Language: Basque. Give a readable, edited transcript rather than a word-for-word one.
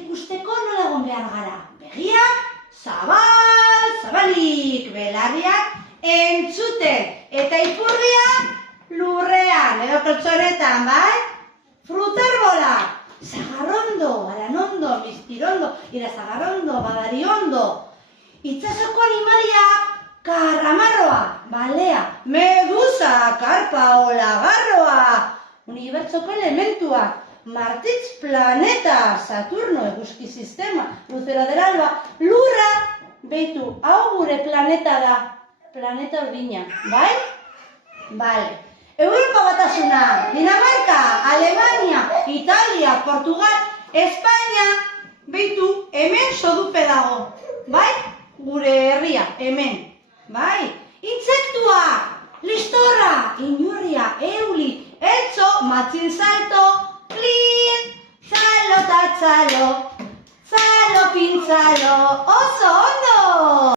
ikusteko nola egon behar gara. Begiak, zabalik, belarriak entzuten. Eta ipurriak lurrean, edo koltsonetan, bai? Frutarbolak, zagarrondo, aranondo, mistirondo, irazagarrondo, badariondo. Itzasoko animaliak, karramarroa, balea, medusa, karpa, olagarroa. Unibertsoko elementuak, Martitz planeta, Saturno, eguzki sistema, Lucero del Alba, lurra, beitu, hau gure planeta da, planeta urdina, bai? Bale. Europa batasuna, Dinamarka, Alemania, Italia, Portugal, Espainia, beitu, hemen sodupe dago, bai? Gure herria, hemen, bai? Intsektuak, listorra, inurria, euli, etzo, matxin salto, plin, txalo ta txalo, txalo pintzalo, oso